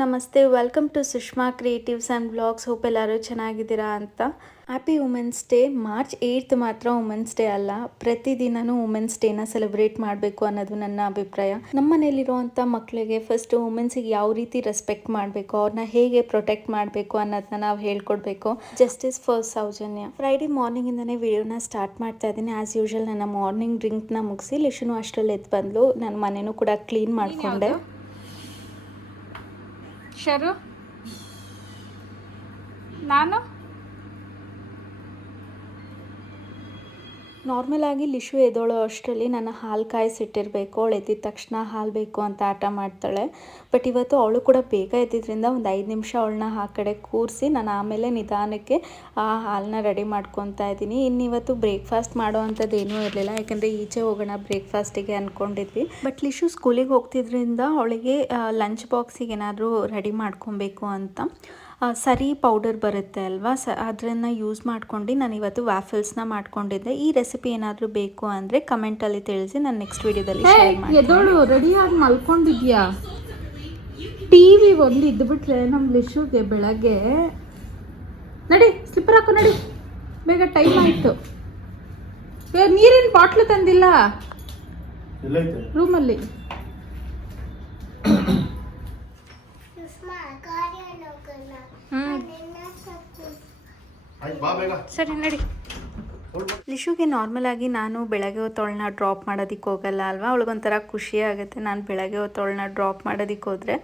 ನಮಸ್ತೆ, welcome to Sushma creatives and blogs. Hope ಎಲ್ಲರೂ ಚೆನ್ನಾಗಿದ್ದೀರಾ ಅಂತ. Happy women's day. March 8th ಮಾತ್ರ ವುಮೆನ್ಸ್ ಡೇ ಅಲ್ಲ, ಪ್ರತಿದಿನವೂ ವುಮೆನ್ಸ್ ಡೇನ ಸೆಲೆಬ್ರೇಟ್ ಮಾಡಬೇಕು ಅನ್ನೋದು ನನ್ನ ಅಭಿಪ್ರಾಯ. ನಮ್ಮ ಮನೇಲಿರುವಂಥ ಮಕ್ಕಳಿಗೆ ಫಸ್ಟ್ ವುಮೆನ್ಸಿಗೆ ಯಾವ ರೀತಿ ರೆಸ್ಪೆಕ್ಟ್ ಮಾಡಬೇಕು, ಅವ್ರನ್ನ ಹೇಗೆ ಪ್ರೊಟೆಕ್ಟ್ ಮಾಡಬೇಕು ಅನ್ನೋದನ್ನ ನಾವು ಹೇಳ್ಕೊಡ್ಬೇಕು. Justice for Soujanya. ಫ್ರೈಡೇ ಮಾರ್ನಿಂಗಿಂದನೇ ವಿಡಿಯೋನ ಸ್ಟಾರ್ಟ್ ಮಾಡ್ತಾ ಇದ್ದೀನಿ. ಆ್ಯಸ್ ಯೂಶುವಲ್ ನನ್ನ ಮಾರ್ನಿಂಗ್ ಡ್ರಿಂಕ್ನ ಮುಗಿಸಿ ಲಿಶುನು ಅಷ್ಟರಲ್ಲಿ ಎದ್ದು ಬಂದು ನನ್ನ ಮನೆಯೂ ಕೂಡ ಕ್ಲೀನ್ ಮಾಡಿಕೊಂಡೆ. ಶರು ನಾನು ನಾರ್ಮಲ್ ಆಗಿ ಲಿಶು ಎದ್ದೋಳೋ ಅಷ್ಟರಲ್ಲಿ ನನ್ನ ಹಾಲು ಕಾಯಿಸಿಟ್ಟಿರಬೇಕು. ಅವಳು ಎದ್ದಿದ ತಕ್ಷಣ ಹಾಲು ಬೇಕು ಅಂತ ಆಟ ಮಾಡ್ತಾಳೆ. ಬಟ್ ಇವತ್ತು ಅವಳು ಕೂಡ ಬೇಗ ಎದ್ದಿದ್ದರಿಂದ ಒಂದು 5 ನಿಮಿಷ ಅವಳನ್ನ ಆ ಕಡೆ ಕೂರಿಸಿ ನಾನು ಆಮೇಲೆ ನಿಧಾನಕ್ಕೆ ಆ ಹಾಲನ್ನ ರೆಡಿ ಮಾಡ್ಕೊತಾ ಇದ್ದೀನಿ. ಇನ್ನು ಇವತ್ತು ಬ್ರೇಕ್ಫಾಸ್ಟ್ ಮಾಡೋ ಅಂಥದ್ದು ಏನೂ ಇರಲಿಲ್ಲ, ಯಾಕೆಂದರೆ ಈಚೆ ಹೋಗೋಣ ಬ್ರೇಕ್ಫಾಸ್ಟಿಗೆ ಅಂದ್ಕೊಂಡಿದ್ವಿ. ಬಟ್ ಲಿಶು ಸ್ಕೂಲಿಗೆ ಹೋಗ್ತಿದ್ರಿಂದ ಅವಳಿಗೆ ಲಂಚ್ ಬಾಕ್ಸಿಗೆ ಏನಾದರೂ ರೆಡಿ ಮಾಡ್ಕೊಬೇಕು ಅಂತ ಸರಿ ಪೌಡರ್ ಬರುತ್ತೆ ಅಲ್ವಾ, ಅದನ್ನು ಯೂಸ್ ಮಾಡ್ಕೊಂಡು ನಾನು ಇವತ್ತು ವ್ಯಾಫಲ್ಸ್ನ ಮಾಡ್ಕೊಂಡಿದ್ದೆ. ಈ ರೆಸಿಪಿ ಏನಾದರೂ ಬೇಕು ಅಂದರೆ ಕಮೆಂಟಲ್ಲಿ ತಿಳಿಸಿ, ನಾನು ನೆಕ್ಸ್ಟ್ ವಿಡಿಯೋದಲ್ಲಿ ಶೇರ್ ಮಾಡ್ತೀನಿ. ಎದೋಳು ರೆಡಿಯಾಗಿ ಮಲ್ಕೊಂಡಿದ್ಯಾ? ಟಿವಿ ಒಂದು ಇದ್ದುಬಿಟ್ರೆ ನಮ್ಮ ಲಿಶುಗೆ ಬೆಳಗ್ಗೆ ನಡಿ ಸ್ಲಿಪ್ಪರ್ ಹಾಕು, ನಡಿ ಬೇಗ ಟೈಮ್ ಆಯಿತು. ನೀರಿನ ಬಾಟ್ಲು ತಂದಿಲ್ಲ ರೂಮಲ್ಲಿ. ಸರಿ ನಡಿ. ಲಿಶುಗೆ ನಾರ್ಮಲ್ ಆಗಿ ನಾನು ಬೆಳಗ್ಗೆ ಹೊತ್ತು ಅವಳನ್ನ ಡ್ರಾಪ್ ಮಾಡೋದಕ್ಕೆ ಹೋಗಲ್ಲ ಅಲ್ವಾ, ಅವಳಿಗೊಂಥರ ಖುಷಿ ಆಗುತ್ತೆ. ನಾನು ಬೆಳಗ್ಗೆ ಹೊತ್ತು ಅವಳನ್ನ ಡ್ರಾಪ್ ಮಾಡೋದಕ್ಕೆ ಹೋದರೆ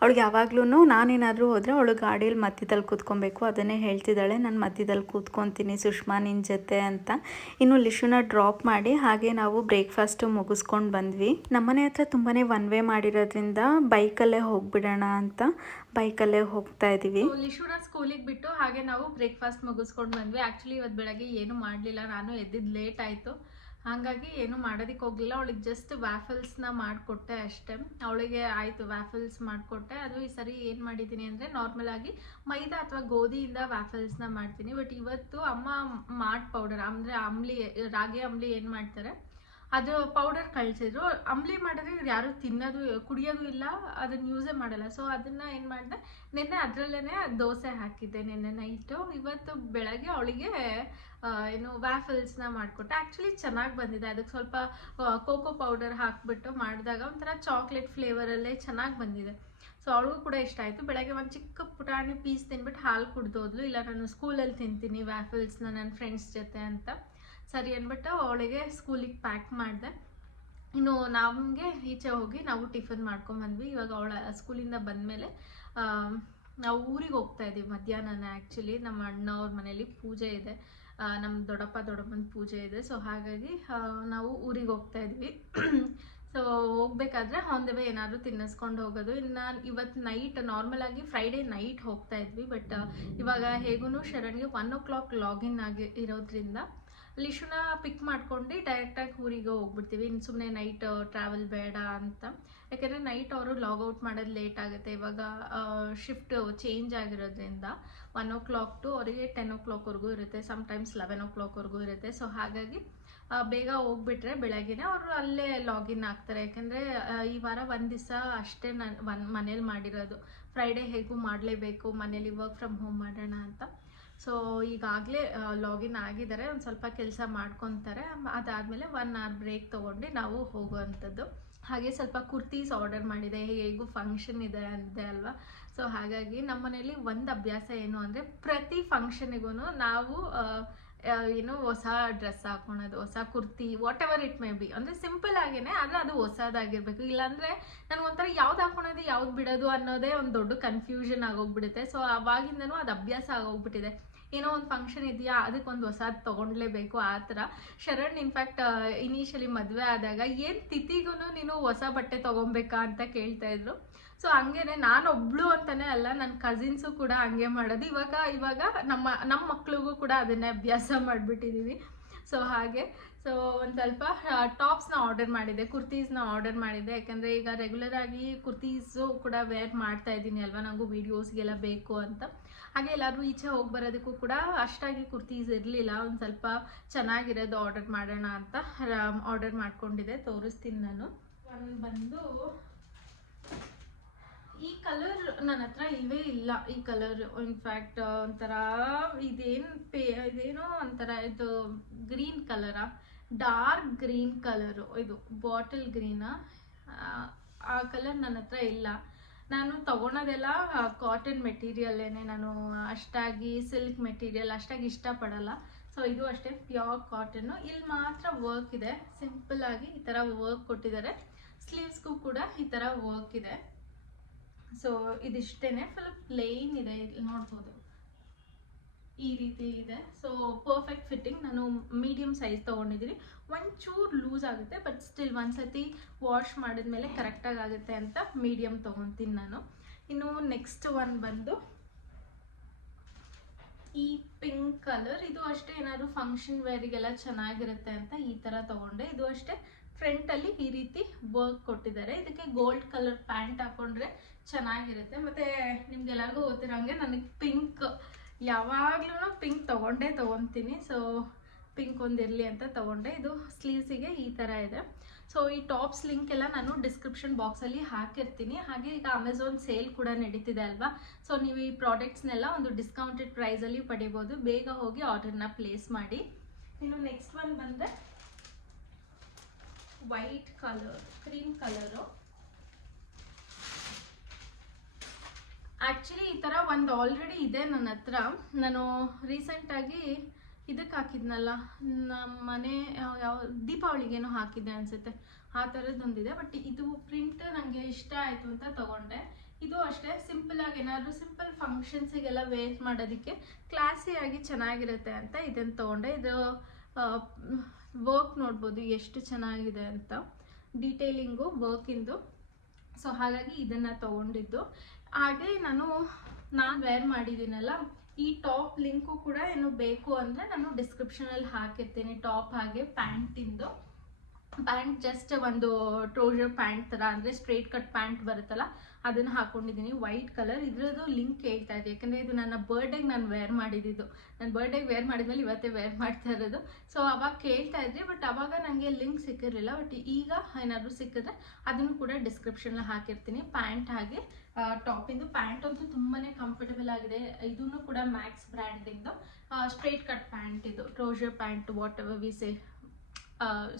ಅವಳಿಗೆ ಯಾವಾಗ್ಲೂ ನಾನೇನಾದರೂ ಹೋದರೆ ಅವಳು ಗಾಡಿಯಲ್ಲಿ ಮಧ್ಯದಲ್ಲಿ ಕೂತ್ಕೊಬೇಕು. ಅದನ್ನೇ ಹೇಳ್ತಿದ್ದಾಳೆ, ನಾನು ಮಧ್ಯದಲ್ಲಿ ಕೂತ್ಕೊತೀನಿ ಸುಷ್ಮಾ ನಿನ್ನ ಜೊತೆ ಅಂತ. ಇನ್ನು ಲಿಶುನ ಡ್ರಾಪ್ ಮಾಡಿ ಹಾಗೆ ನಾವು ಬ್ರೇಕ್ಫಾಸ್ಟು ಮುಗಿಸ್ಕೊಂಡು ಬಂದ್ವಿ. ನಮ್ಮನೆ ಹತ್ರ ತುಂಬಾ ಒನ್ ವೇ ಮಾಡಿರೋದ್ರಿಂದ ಬೈಕಲ್ಲೇ ಹೋಗ್ಬಿಡೋಣ ಅಂತ ಬೈಕಲ್ಲೇ ಹೋಗ್ತಾ ಇದ್ದೀವಿ. ಲಿಶುನ ಸ್ಕೂಲಿಗೆ ಬಿಟ್ಟು ಹಾಗೆ ನಾವು ಬ್ರೇಕ್ಫಾಸ್ಟ್ ಮುಗಿಸ್ಕೊಂಡು ಬಂದ್ವಿ. ಆ್ಯಕ್ಚುಲಿ ಇವತ್ತು ಬೆಳಗ್ಗೆ ಏನು ಮಾಡಲಿಲ್ಲ, ನಾನು ಎದ್ದಿದ್ದು ಲೇಟ್ ಆಯಿತು, ಹಾಗಾಗಿ ಏನು ಮಾಡೋದಕ್ಕೆ ಹೋಗಲಿಲ್ಲ. ಅವಳಿಗೆ ಜಸ್ಟ್ ವ್ಯಾಫಲ್ಸ್ನ ಮಾಡಿಕೊಟ್ಟೆ ಅಷ್ಟೇ. ಅವಳಿಗೆ ಆಯಿತು ವ್ಯಾಫಲ್ಸ್ ಮಾಡಿಕೊಟ್ಟೆ. ಅದು ಈ ಸರಿ ಏನು ಮಾಡಿದ್ದೀನಿ ಅಂದರೆ ನಾರ್ಮಲ್ ಆಗಿ ಮೈದಾ ಅಥವಾ ಗೋಧಿಯಿಂದ ವ್ಯಾಫಲ್ಸ್ನ ಮಾಡ್ತೀನಿ. ಬಟ್ ಇವತ್ತು ಅಮ್ಮ ಮಾರ್ಟ್ ಪೌಡರ್ ಅಂದರೆ ರಾಗಿ ಅಂಬ್ಲಿ ಏನು ಮಾಡ್ತಾರೆ ಅದು ಪೌಡರ್ ಕಳಿಸಿದ್ರು. ಅಂಬ್ಲಿ ಮಾಡಿದ್ರೆ ಇವ್ರು ಯಾರು ತಿನ್ನೋದು ಕುಡಿಯೋದು ಇಲ್ಲ, ಅದನ್ನು ಯೂಸೇ ಮಾಡಲ್ಲ. ಸೊ ಅದನ್ನು ಏನು ಮಾಡಿದೆ, ನಿನ್ನೆ ಅದರಲ್ಲೇ ದೋಸೆ ಹಾಕಿದ್ದೆ ನಿನ್ನೆ ನೈಟು. ಇವತ್ತು ಬೆಳಗ್ಗೆ ಅವಳಿಗೆ ಏನು ವ್ಯಾಫಲ್ಸ್ನ ಮಾಡಿಕೊಟ್ಟೆ. ಆ್ಯಕ್ಚುಲಿ ಚೆನ್ನಾಗಿ ಬಂದಿದೆ. ಅದಕ್ಕೆ ಸ್ವಲ್ಪ ಕೋಕೋ ಪೌಡರ್ ಹಾಕಿಬಿಟ್ಟು ಮಾಡಿದಾಗ ಒಂಥರ ಚಾಕ್ಲೇಟ್ ಫ್ಲೇವರಲ್ಲೇ ಚೆನ್ನಾಗಿ ಬಂದಿದೆ. ಸೊ ಅವಳಿಗೂ ಕೂಡ ಇಷ್ಟ ಆಯಿತು. ಬೆಳಗ್ಗೆ ಒಂದು ಚಿಕ್ಕ ಪುಟಾಣಿ ಪೀಸ್ ತಿನ್ಬಿಟ್ಟು ಹಾಲು ಕುಡ್ದೋದ್ಲು. ಇಲ್ಲ ನಾನು ಸ್ಕೂಲಲ್ಲಿ ತಿಂತೀನಿ ವ್ಯಾಫಲ್ಸ್ನ ನನ್ನ ಫ್ರೆಂಡ್ಸ್ ಜೊತೆ ಅಂತ. ಸರಿ ಅಂದ್ಬಿಟ್ಟು ಅವಳಿಗೆ ಸ್ಕೂಲಿಗೆ ಪ್ಯಾಕ್ ಮಾಡಿದೆ. ಇನ್ನು ನಮಗೆ ಈಚೆ ಹೋಗಿ ನಾವು ಟಿಫನ್ ಮಾಡ್ಕೊಂಬಂದ್ವಿ. ಇವಾಗ ಅವಳ ಸ್ಕೂಲಿಂದ ಬಂದಮೇಲೆ ನಾವು ಊರಿಗೆ ಹೋಗ್ತಾ ಇದ್ದೀವಿ ಮಧ್ಯಾಹ್ನನೇ. ಆ್ಯಕ್ಚುಲಿ ನಮ್ಮ ಅಣ್ಣ ಅವ್ರ ಮನೇಲಿ ಪೂಜೆ ಇದೆ, ನಮ್ಮ ದೊಡ್ಡಮ್ಮನ ಪೂಜೆ ಇದೆ. ಸೊ ಹಾಗಾಗಿ ನಾವು ಊರಿಗೆ ಹೋಗ್ತಾ ಇದ್ವಿ. ಸೊ ಹೋಗ್ಬೇಕಾದ್ರೆ ಆನ್ ದ ವೇ ಏನಾದರೂ ತಿನ್ನಿಸ್ಕೊಂಡು ಹೋಗೋದು. ಇನ್ನು ಇವತ್ತು ನೈಟ್ ನಾರ್ಮಲ್ ಆಗಿ ಫ್ರೈಡೇ ನೈಟ್ ಹೋಗ್ತಾ ಇದ್ವಿ. ಬಟ್ ಇವಾಗ ಹೇಗೂ ಶರಣ್ಗೆ 1 o'clock ಲಾಗಿನ್ ಆಗಿ ಇರೋದ್ರಿಂದ ಲಿಶುನ ಪಿಕ್ ಮಾಡ್ಕೊಂಡು ಡೈರೆಕ್ಟಾಗಿ ಊರಿಗೆ ಹೋಗ್ಬಿಡ್ತೀವಿ. ಇನ್ನು ಸುಮ್ಮನೆ ನೈಟ್ ಟ್ರಾವೆಲ್ ಬೇಡ ಅಂತ. ಯಾಕೆಂದರೆ ನೈಟ್ ಅವರು ಲಾಗೌಟ್ ಮಾಡೋದು ಲೇಟ್ ಆಗುತ್ತೆ. ಇವಾಗ ಶಿಫ್ಟ್ ಚೇಂಜ್ ಆಗಿರೋದ್ರಿಂದ 1 o'clock ಟು ಅವರಿಗೆ 10 o'clockವರೆಗೂ ಇರುತ್ತೆ, ಸಮ್ಟೈಮ್ಸ್ 11 o'clockವರೆಗೂ ಇರುತ್ತೆ. ಸೊ ಹಾಗಾಗಿ ಬೇಗ ಹೋಗ್ಬಿಟ್ರೆ ಬೆಳಗ್ಗೆನೇ ಅವರು ಅಲ್ಲೇ ಲಾಗಿನ್ ಆಗ್ತಾರೆ. ಯಾಕೆಂದರೆ ಈ ವಾರ ಒಂದು ದಿವಸ ಅಷ್ಟೇ ನಾನು ಮನೇಲಿ ಮಾಡಿರೋದು. ಫ್ರೈಡೇ ಹೇಗೂ ಮಾಡಲೇಬೇಕು, ಮನೇಲಿ ವರ್ಕ್ ಫ್ರಮ್ ಹೋಮ್ ಮಾಡೋಣ ಅಂತ. ಸೊ ಈಗಾಗಲೇ ಲಾಗಿನ್ ಆಗಿದ್ದಾರೆ, ಒಂದು ಸ್ವಲ್ಪ ಕೆಲಸ ಮಾಡ್ಕೊತಾರೆ. ಅದಾದಮೇಲೆ 1 hour ಬ್ರೇಕ್ ತೊಗೊಂಡು ನಾವು ಹೋಗುವಂಥದ್ದು. ಹಾಗೆ ಸ್ವಲ್ಪ ಕುರ್ತೀಸ್ ಆರ್ಡರ್ ಮಾಡಿದೆ, ಹೇಗೂ ಫಂಕ್ಷನ್ ಇದೆ ಅಂದೆ ಅಲ್ವಾ. ಸೊ ಹಾಗಾಗಿ ನಮ್ಮ ಮನೇಲಿ ಒಂದು ಅಭ್ಯಾಸ ಏನು ಅಂದರೆ ಪ್ರತಿ ಫಂಕ್ಷನಿಗೂ ನಾವು ಏನು ಹೊಸ ಡ್ರೆಸ್ ಹಾಕೊಳೋದು, ಹೊಸ kurti, what ever it may be. ಅಂದರೆ ಸಿಂಪಲ್ ಆಗೇನೆ, ಆದರೆ ಅದು ಹೊಸದಾಗಿರ್ಬೇಕು. ಇಲ್ಲಾಂದರೆ ನನಗೊಂಥರ ಯಾವ್ದು ಹಾಕೊಳೋದು ಯಾವ್ದು ಬಿಡೋದು ಅನ್ನೋದೇ ಒಂದು ದೊಡ್ಡ ಕನ್ಫ್ಯೂಷನ್ ಆಗೋಗ್ಬಿಡುತ್ತೆ. ಸೊ ಅವಾಗಿಂದನೂ ಅದು ಅಭ್ಯಾಸ ಆಗೋಗ್ಬಿಟ್ಟಿದೆ. ಏನೋ ಒಂದು ಫಂಕ್ಷನ್ ಇದೆಯಾ ಅದಕ್ಕೊಂದು ಹೊಸದು ತೊಗೊಳ್ಲೇಬೇಕು ಆ ಥರ. ಶರಣ್ ಇನ್ಫ್ಯಾಕ್ಟ್ ಇನಿಷಿಯಲಿ ಮದುವೆ ಆದಾಗ ಏನು ತಿಥಿಗೂ ನೀನು ಹೊಸ ಬಟ್ಟೆ ತೊಗೊಬೇಕಾ ಅಂತ ಕೇಳ್ತಾಯಿದ್ರು. ಸೊ ಹಂಗೇನೆ ನಾನೊಬ್ಳು ಅಂತಲೇ ಅಲ್ಲ, ನನ್ನ ಕಸಿನ್ಸು ಕೂಡ ಹಂಗೆ ಮಾಡೋದು. ಇವಾಗ ನಮ್ಮ ಮಕ್ಳಿಗೂ ಕೂಡ ಅದನ್ನೇ ಅಭ್ಯಾಸ ಮಾಡಿಬಿಟ್ಟಿದ್ದೀವಿ. ಸೊ ಹಾಗೆ ಒಂದು ಸ್ವಲ್ಪ ಟಾಪ್ಸ್ನ ಆರ್ಡರ್ ಮಾಡಿದೆ, ಕುರ್ತೀಸ್ನ ಆರ್ಡರ್ ಮಾಡಿದೆ. ಯಾಕಂದರೆ ಈಗ ರೆಗ್ಯುಲರಾಗಿ ಕುರ್ತೀಸು ಕೂಡ ವೇರ್ ಮಾಡ್ತಾ ಇದ್ದೀನಿ ಅಲ್ವಾ, ನನಗೂ ವೀಡಿಯೋಸ್ಗೆಲ್ಲ ಬೇಕು ಅಂತ. ಹಾಗೆ ಎಲ್ಲರೂ ಈಚೆ ಹೋಗಿ ಬರೋದಕ್ಕೂ ಕೂಡ ಅಷ್ಟಾಗಿ ಕುರ್ತೀಸ್ ಇರಲಿಲ್ಲ, ಒಂದು ಸ್ವಲ್ಪ ಚೆನ್ನಾಗಿರೋದು ಆರ್ಡರ್ ಮಾಡೋಣ ಅಂತ ಆರ್ಡರ್ ಮಾಡ್ಕೊಂಡಿದ್ದೆ. ತೋರಿಸ್ತೀನಿ ನಾನು. ಒಂದು ಬಂದು ಈ ಕಲರ್ ನನ್ನ ಹತ್ರ ಇಲ್ವೇ ಇಲ್ಲ. ಈ ಕಲರ್ ಇನ್ಫ್ಯಾಕ್ಟ್ ಒಂಥರ ಇದೇನೋ ಒಂಥರ ಇದು ಗ್ರೀನ್ ಕಲರಾ, ಡಾರ್ಕ್ ಗ್ರೀನ್ ಕಲರು, ಇದು ಬಾಟಲ್ ಗ್ರೀನಾ, ಆ ಕಲರ್ ನನ್ನ ಹತ್ರ ಇಲ್ಲ. ನಾನು ತೊಗೊಳೋದೆಲ್ಲ ಕಾಟನ್ ಮೆಟೀರಿಯಲ್ಲೇನೆ. ನಾನು ಅಷ್ಟಾಗಿ ಸಿಲ್ಕ್ ಮೆಟೀರಿಯಲ್ ಅಷ್ಟಾಗಿ ಇಷ್ಟಪಡಲ್ಲ. ಸೊ ಇದು ಅಷ್ಟೇ ಪ್ಯೂರ್ ಕಾಟನ್ನು. ಇಲ್ಲಿ ಮಾತ್ರ ವರ್ಕ್ ಇದೆ, ಸಿಂಪಲ್ ಆಗಿ ಈ ಥರ ವರ್ಕ್ ಕೊಟ್ಟಿದ್ದಾರೆ. ಸ್ಲೀವ್ಸ್ಗೂ ಕೂಡ ಈ ಥರ ವರ್ಕ್ ಇದೆ. ಸೊ ಇದಿಷ್ಟೇನೆ, ಫುಲ್ ಪ್ಲೇನ್ ಇದೆ. ಇಲ್ಲಿ ನೋಡ್ಬೋದು ಈ ರೀತಿ ಇದೆ. So perfect fitting. ನಾನು ಮೀಡಿಯಮ್ ಸೈಜ್ ತೊಗೊಂಡಿದ್ದೀನಿ. ಒಂಚೂರು ಲೂಸ್ ಆಗುತ್ತೆ, ಬಟ್ ಸ್ಟಿಲ್ ಒಂದ್ಸತಿ ವಾಶ್ ಮಾಡಿದ್ಮೇಲೆ ಕರೆಕ್ಟಾಗಿ ಆಗುತ್ತೆ ಅಂತ ಮೀಡಿಯಮ್ ತೊಗೊತೀನಿ ನಾನು. ಇನ್ನು ನೆಕ್ಸ್ಟ್ ಒನ್ ಬಂದು ಈ ಪಿಂಕ್ ಕಲರ್. ಇದು ಅಷ್ಟೇ ಏನಾದ್ರು ಫಂಕ್ಷನ್ ವೇರಿಗೆಲ್ಲ ಚೆನ್ನಾಗಿರುತ್ತೆ ಅಂತ ಈ ಥರ ತೊಗೊಂಡೆ. ಇದು ಅಷ್ಟೇ ಫ್ರಂಟಲ್ಲಿ ಈ ರೀತಿ ವರ್ಕ್ ಕೊಟ್ಟಿದ್ದಾರೆ. ಇದಕ್ಕೆ ಗೋಲ್ಡ್ ಕಲರ್ ಪ್ಯಾಂಟ್ ಹಾಕೊಂಡ್ರೆ ಚೆನ್ನಾಗಿರುತ್ತೆ. ಮತ್ತು ನಿಮ್ಗೆಲ್ಲರಿಗೂ ಗೊತ್ತಿರೋಂಗೆ ನನಗೆ ಪಿಂಕ್ ಯಾವಾಗ್ಲೂ ಪಿಂಕ್ ತೊಗೊತೀನಿ. ಸೊ ಪಿಂಕ್ ಒಂದಿರಲಿ ಅಂತ ತೊಗೊಂಡೆ. ಇದು ಸ್ಲೀವ್ಸಿಗೆ ಈ ಥರ ಇದೆ. ಸೊ ಈ ಟಾಪ್ಸ್ ಲಿಂಕ್ ಎಲ್ಲ ನಾನು ಡಿಸ್ಕ್ರಿಪ್ಷನ್ ಬಾಕ್ಸಲ್ಲಿ ಹಾಕಿರ್ತೀನಿ. ಹಾಗೆ ಈಗ ಅಮೆಝಾನ್ ಸೇಲ್ ಕೂಡ ನಡೀತಿದೆ ಅಲ್ವಾ. ಸೊ ನೀವು ಈ ಪ್ರಾಡಕ್ಟ್ಸ್ನೆಲ್ಲ ಒಂದು ಡಿಸ್ಕೌಂಟೆಡ್ ಪ್ರೈಸಲ್ಲಿ ಪಡಿಬೋದು. ಬೇಗ ಹೋಗಿ ಆರ್ಡರ್ನ ಪ್ಲೇಸ್ ಮಾಡಿ. ಇನ್ನು ನೆಕ್ಸ್ಟ್ ಒನ್ ಬಂದರೆ white colour, cream colour. Actually ಈ ಥರ ಒಂದು ಆಲ್ರೆಡಿ ಇದೆ ನನ್ನ ಹತ್ರ. ನಾನು ರೀಸೆಂಟಾಗಿ ಇದಕ್ಕೆ ಹಾಕಿದ್ನಲ್ಲ, ನಮ್ಮ ಮನೆ ಯಾವ ದೀಪಾವಳಿಗೇನೋ ಹಾಕಿದ್ದೆ ಅನಿಸುತ್ತೆ, ಆ ಥರದ್ದೊಂದಿದೆ. ಬಟ್ ಇದು ಪ್ರಿಂಟ್ ನನಗೆ ಇಷ್ಟ ಆಯಿತು ಅಂತ ತೊಗೊಂಡೆ. ಇದು ಅಷ್ಟೇ ಸಿಂಪಲಾಗಿ ಏನಾದರೂ ಸಿಂಪಲ್ ಫಂಕ್ಷನ್ಸಿಗೆಲ್ಲ ವೇರ್ ಮಾಡೋದಕ್ಕೆ ಕ್ಲಾಸಿಯಾಗಿ ಚೆನ್ನಾಗಿರುತ್ತೆ ಅಂತ ಇದನ್ನು ತೊಗೊಂಡೆ. ಇದು ವರ್ಕ್ ನೋಡ್ಬೋದು ಎಷ್ಟು ಚೆನ್ನಾಗಿದೆ ಅಂತ, ಡೀಟೇಲಿಂಗು ವರ್ಕಿಂದು. ಸೊ ಹಾಗಾಗಿ ಇದನ್ನು ತೊಗೊಂಡಿದ್ದು. ಹಾಗೆ ನಾನು ವೇರ್ ಮಾಡಿದ್ದೀನಲ್ಲ, ಈ ಟಾಪ್ ಲಿಂಕು ಕೂಡ ಏನು ಬೇಕು ಅಂದರೆ ನಾನು ಡಿಸ್ಕ್ರಿಪ್ಷನಲ್ಲಿ ಹಾಕಿರ್ತೀನಿ. ಟಾಪ್ ಹಾಗೆ ಪ್ಯಾಂಟಿಂದು. ಪ್ಯಾಂಟ್ ಜಸ್ಟ್ ಒಂದು ಟ್ರೌಸರ್ ಪ್ಯಾಂಟ್ ಥರ, ಅಂದರೆ ಸ್ಟ್ರೇಟ್ ಕಟ್ ಪ್ಯಾಂಟ್ ಬರುತ್ತಲ್ಲ, ಅದನ್ನು ಹಾಕ್ಕೊಂಡಿದ್ದೀನಿ. White colour. ಇದ್ರದ್ದು ಲಿಂಕ್ ಕೇಳ್ತಾ ಇದೆ, ಯಾಕಂದರೆ ಇದು ನನ್ನ ಬರ್ಡೇಗೆ ನಾನು ವೇರ್ ಮಾಡಿದ್ದು. ನಾನು ಬರ್ಡೇಗೆ ವೇರ್ ಮಾಡಿದ್ಮೇಲೆ ಇವತ್ತೇ ವೇರ್ ಮಾಡ್ತಾ ಇರೋದು. ಸೊ ಅವಾಗ ಕೇಳ್ತಾ ಇದ್ರಿ, ಬಟ್ ಅವಾಗ ನನಗೆ ಲಿಂಕ್ ಸಿಕ್ಕಿರಲಿಲ್ಲ. ಬಟ್ ಈಗ ಏನಾದರೂ ಸಿಕ್ಕಿದ್ರೆ ಅದನ್ನು ಕೂಡ ಡಿಸ್ಕ್ರಿಪ್ಷನಲ್ಲಿ ಹಾಕಿರ್ತೀನಿ. ಪ್ಯಾಂಟ್ ಹಾಗೆ ಟಾಪಿಂದು. ಪ್ಯಾಂಟ್ ಅಂತೂ ತುಂಬಾ ಕಂಫರ್ಟಬಲ್ ಆಗಿದೆ. ಇದನ್ನು ಕೂಡ ಮ್ಯಾಕ್ಸ್ ಬ್ರ್ಯಾಂಡಿಂದು ಸ್ಟ್ರೇಟ್ ಕಟ್ ಪ್ಯಾಂಟ್. ಇದು trouser pant, what ever we say,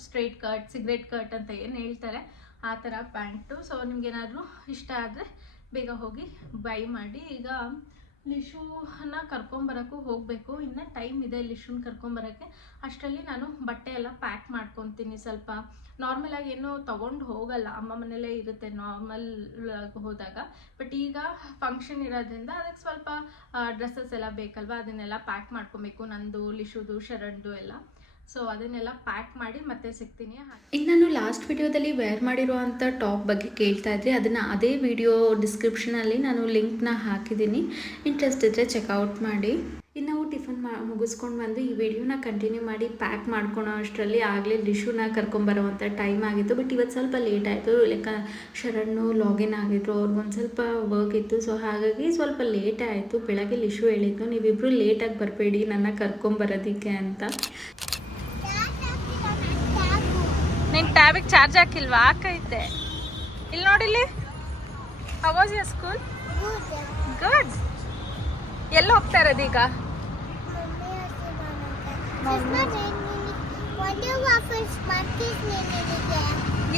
straight cut, cigarette cut ಅಂತ ಏನು ಹೇಳ್ತಾರೆ, ಆ ಥರ ಪ್ಯಾಂಟು. ಸೊ ನಿಮ್ಗೇನಾದರೂ ಇಷ್ಟ ಆದರೆ ಬೇಗ ಹೋಗಿ ಬೈ ಮಾಡಿ. ಈಗ ಲಿಶೂನ ಕರ್ಕೊಂಬರೋಕ್ಕೂ ಹೋಗಬೇಕು, ಇನ್ನು ಟೈಮ್ ಇದೆ ಲಿಶೂನ ಕರ್ಕೊಂಬರೋಕ್ಕೆ. ಅಷ್ಟರಲ್ಲಿ ನಾನು ಬಟ್ಟೆ ಎಲ್ಲ ಪ್ಯಾಕ್ ಮಾಡ್ಕೊತೀನಿ. ಸ್ವಲ್ಪ ನಾರ್ಮಲಾಗಿ ಏನೂ ತೊಗೊಂಡು ಹೋಗಲ್ಲ, ಅಮ್ಮ ಮನೇಲೇ ಇರುತ್ತೆ ನಾರ್ಮಲ್ ಹೋದಾಗ. ಬಟ್ ಈಗ ಫಂಕ್ಷನ್ ಇರೋದ್ರಿಂದ ಅದಕ್ಕೆ ಸ್ವಲ್ಪ ಡ್ರೆಸ್ಸಸ್ ಎಲ್ಲ ಬೇಕಲ್ವ, ಅದನ್ನೆಲ್ಲ ಪ್ಯಾಕ್ ಮಾಡ್ಕೊಬೇಕು. ನಂದು, ಲಿಶೂದು, ಶರಣ್ದು ಎಲ್ಲ. ಸೊ ಅದನ್ನೆಲ್ಲ ಪ್ಯಾಕ್ ಮಾಡಿ ಮತ್ತೆ ಸಿಗ್ತೀನಿ. ಇನ್ನು ನಾನು ಲಾಸ್ಟ್ ವಿಡಿಯೋದಲ್ಲಿ ವೇರ್ ಮಾಡಿರುವಂಥ ಟಾಪ್ ಬಗ್ಗೆ ಕೇಳ್ತಾ ಇದ್ರಿ, ಅದನ್ನು ಅದೇ ವಿಡಿಯೋ ಡಿಸ್ಕ್ರಿಪ್ಷನಲ್ಲಿ ನಾನು ಲಿಂಕ್ನ ಹಾಕಿದ್ದೀನಿ. ಇಂಟ್ರೆಸ್ಟ್ ಇದ್ದರೆ ಚೆಕ್ಔಟ್ ಮಾಡಿ. ಇನ್ನು ನಾವು ಟಿಫನ್ ಮುಗಿಸ್ಕೊಂಡು ಬಂದು ಈ ವಿಡಿಯೋನ ಕಂಟಿನ್ಯೂ ಮಾಡಿ ಪ್ಯಾಕ್ ಮಾಡ್ಕೊಳೋ ಅಷ್ಟರಲ್ಲಿ ಆಗಲೇ ಲಿಶೂನ ಕರ್ಕೊಂಬರೋವಂಥ ಟೈಮ್ ಆಗಿತ್ತು. ಬಟ್ ಇವತ್ತು ಸ್ವಲ್ಪ ಲೇಟ್ ಆಯಿತು. ಲೈಕ್ ಶರಣ್ಣು ಲಾಗಿನ್ ಆಗಿದ್ರು, ಅವ್ರಿಗೊಂದು ಸ್ವಲ್ಪ ವರ್ಕ್ ಇತ್ತು. ಸೊ ಹಾಗಾಗಿ ಸ್ವಲ್ಪ ಲೇಟ್ ಆಯಿತು. ಬೆಳಗ್ಗೆ ಲಿಶು ಹೇಳಿದ್ದು, ನೀವಿಬ್ಬರು ಲೇಟಾಗಿ ಬರಬೇಡಿ ನನ್ನ ಕರ್ಕೊಂಬರೋದಕ್ಕೆ ಅಂತ. ನಿನ್ನ ಟ್ಯಾಬಿಗೆ ಚಾರ್ಜ್ ಹಾಕಿಲ್ವಾ? ಹಾಕೈತೆ. ಇಲ್ಲಿ ನೋಡಿಲ್ಲಿ. How was your school? Good. ಎಲ್ಲ ಹೋಗ್ತಾ ಇರೋದು ಈಗ?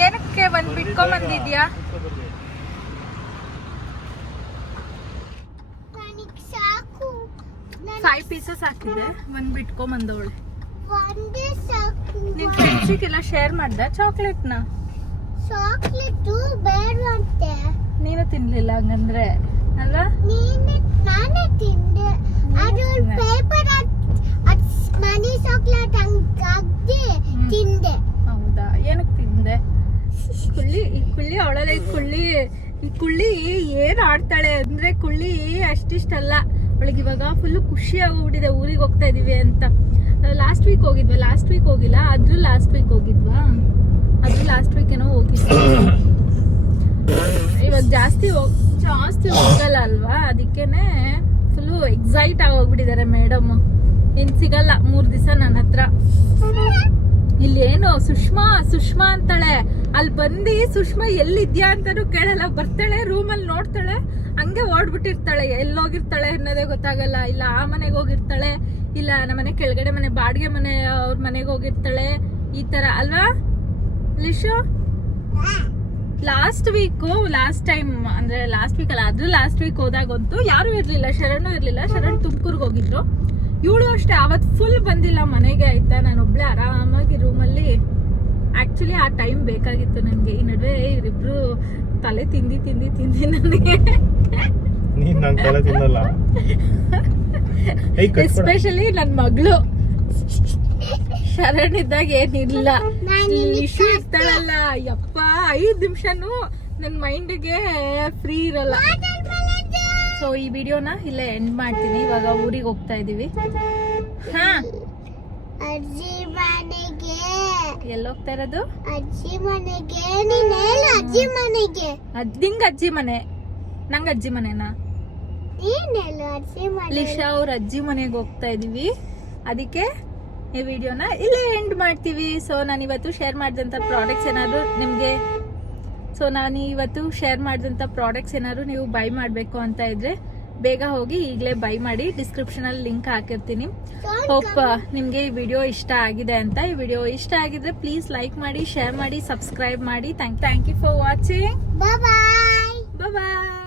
ಏನಕ್ಕೆ ಒಂದು ಬಿಟ್ಕೊಂಬಂದಿದ್ಯಾ? 5 ಪೀಸಸ್ ಹಾಕಿದೆ, ಒಂದು ಬಿಟ್ಕೊಂಬಂದವಳು. ನಿನ್ ಫ್ರೆಂಡ್ಸಿಗೆಲ್ಲ ಶೇರ್ ಮಾಡ್ದ ಚಾಕ್ಲೇಟ್ನ? ಚಾಕ್ಲೇಟು ಬೇಡವಂತೆ. ನೀನು ತಿನ್ಲಿಲ್ಲ ಹಂಗಂದ್ರೆ ಅಲ್ವಾ? ನಾನೇ ತಿಂದೆ. ಅದು ಪೇಪರ್ ಮನಿ ಚಾಕ್ಲೇಟ್ ಹಂಗಾಗ್ದೆ ತಿಂದೆ. ಹೌದಾ? ಏನಕ್ಕೆ ತಿಂದೆ? ಕುಳ್ಳಿ ಅವಳಲ್ಲ. ಈ ಕುಳ್ಳಿ ಏನ್ ಆಡ್ತಾಳೆ ಅಂದ್ರೆ, ಕುಳ್ಳಿ ಅಷ್ಟಿಷ್ಟಲ್ಲ ಅವಳಿಗೆ. ಇವಾಗ ಫುಲ್ಲು ಖುಷಿ ಆಗೋಗ್ಬಿಟ್ಟಿದೆ ಊರಿಗೆ ಹೋಗ್ತಾ ಇದೀವಿ ಅಂತ. ಲಾಸ್ಟ್ ವೀಕ್ ಹೋಗಿದ್ವಾ? ಲಾಸ್ಟ್ ವೀಕ್ ಹೋಗಿಲ್ಲ, ಅದು ಲಾಸ್ಟ್ ವೀಕ್ ಹೋಗಿದ್ವಾ? ಅದು ಲಾಸ್ಟ್ ವೀಕ್ ಏನೋ ಹೋಗಿದ್ವಿ. ಇವಾಗ ಜಾಸ್ತಿ ಹೋಗಲ್ಲ ಅಲ್ವಾ, ಅದಕ್ಕೇನೆ ಫುಲ್ಲು ಎಕ್ಸೈಟ್ ಆಗೋಗ್ಬಿಟ್ಟಿದ್ದಾರೆ ಮೇಡಮ್. ಇನ್ನು ಸಿಗಲ್ಲ 3 ದಿವಸ ನನ್ನ ಹತ್ರ. ಇಲ್ಲಿ ಏನು ಸುಷ್ಮಾ ಸುಷ್ಮಾ ಅಂತಾಳೆ. ಅಲ್ಲಿ ಬಂದು ಸುಷ್ಮಾ ಎಲ್ಲಿದ್ಯಾ ಅಂತಾನು ಕೇಳಲ್ಲ, ಬರ್ತಾಳೆ ರೂಮಲ್ಲಿ ನೋಡ್ತಾಳೆ, ಹಂಗೆ ಓಡ್ಬಿಟ್ಟಿರ್ತಾಳೆ. ಎಲ್ಲೋಗಿರ್ತಾಳೆ ಅನ್ನೋದೇ ಗೊತ್ತಾಗಲ್ಲ. ಇಲ್ಲ ಆ ಮನೆಗೆ ಹೋಗಿರ್ತಾಳೆ, ಇಲ್ಲ ನಮ್ಮನೆ ಕೆಳಗಡೆ ಮನೆ ಬಾಡಿಗೆ ಮನೆ ಅವ್ರ ಮನೆಗೆ ಹೋಗಿರ್ತಾಳೆ, ಈ ತರ ಅಲ್ವಾ ಲಿಶು? ಲಾಸ್ಟ್ ಟೈಮ್ ಅಂದ್ರೆ ಲಾಸ್ಟ್ ವೀಕ್ ಅಲ್ಲ, ಅದ್ರ ಲಾಸ್ಟ್ ವೀಕ್ ಹೋದಾಗಂತೂ ಯಾರು ಇರ್ಲಿಲ್ಲ, ಶರಣು ಇರ್ಲಿಲ್ಲ. ಶರಣ್ ತುಮಕೂರ್ಗೆ ಹೋಗಿದ್ರು. ಇವಳು ಅಷ್ಟೇ ಅವತ್ ಫುಲ್ ಬಂದಿಲ್ಲ ಮನೆಗೆ, ಆಯ್ತಾ. ನಾನು ಒಬ್ಳೆ ಆರಾಮಾಗಿ ರೂಮಲ್ಲಿ. ಆಕ್ಚುಲಿ ಆ ಟೈಮ್ ಬೇಕಾಗಿತ್ತು ನನಗೆ. ಈ ನಡುವೆ ಇವರಿಬ್ರು ತಲೆ ತಿಂದಿ ನನಗೆ. ಎಸ್ಪೆಷಲಿ ನನ್ ಮಗಳು ಶರಣ್ ಇದ್ದಾಗ ಏನಿಲ್ಲ, ಇಶ್ಯೂ ಇರ್ತಾಳಲ್ಲ, ಯಪ್ಪ 5 ನಿಮಿಷನು ನನ್ ಮೈಂಡ್ಗೆ ಫ್ರೀ ಇರಲ್ಲ. ಸೊ ಈ ವಿಡಿಯೋನ ಇಲ್ಲೇ ಎಂಡ್ ಮಾಡ್ತೀನಿ. ಇವಾಗ ಊರಿಗೆ ಹೋಗ್ತಾ ಇದೀವಿ. ಹಾ, ಅಜ್ಜಿ ಮನೆಗೆ. ಎಲ್ಲಿ ಹೋಗ್ತಾ ಇರೋದು? ಅಜ್ಜಿ ಮನೆಗೆ. ನೀನ್ ಹೇಳು ಅಜ್ಜಿ ಮನೆಗೆ. ನಿಂಗ್ ಅಜ್ಜಿ ಮನೆ, ನಂಗ್ ಅಜ್ಜಿ ಮನೆನಾ? ನೀನ್ ಹೇಳು ಅಜ್ಜಿ ಮನೆ. ಲಿಶಾ ಅವ್ರ ಅಜ್ಜಿ ಮನೆಗೆ ಹೋಗ್ತಾ ಇದೀವಿ. ಅದಕ್ಕೆ ಈ ವಿಡಿಯೋನ ಇಲ್ಲೇ ಎಂಡ್ ಮಾಡ್ತೀವಿ. ಸೊ ನಾನು ಇವತ್ತು ಶೇರ್ ಮಾಡಿದಂಥ ಪ್ರಾಡಕ್ಟ್ಸ್ ಏನಾದ್ರು ನಿಮಗೆ ಏನಾದ್ರು ನೀವು ಬೈ ಮಾಡಬೇಕು ಅಂತ ಇದ್ರೆ ಬೇಗ ಹೋಗಿ ಈಗಲೇ ಬೈ ಮಾಡಿ. ಡಿಸ್ಕ್ರಿಪ್ಷನಲ್ಲಿ ಲಿಂಕ್ ಹಾಕಿರ್ತೀನಿ. ಹೋಪ್ ನಿಮಗೆ ಈ ವಿಡಿಯೋ ಇಷ್ಟ ಆಗಿದೆ ಅಂತ. ಈ ವಿಡಿಯೋ ಇಷ್ಟ ಆಗಿದ್ರೆ ಪ್ಲೀಸ್ ಲೈಕ್ ಮಾಡಿ, ಶೇರ್ ಮಾಡಿ, ಸಬ್ಸ್ಕ್ರೈಬ್ ಮಾಡಿ. Thank you for watching. Bye. Bye.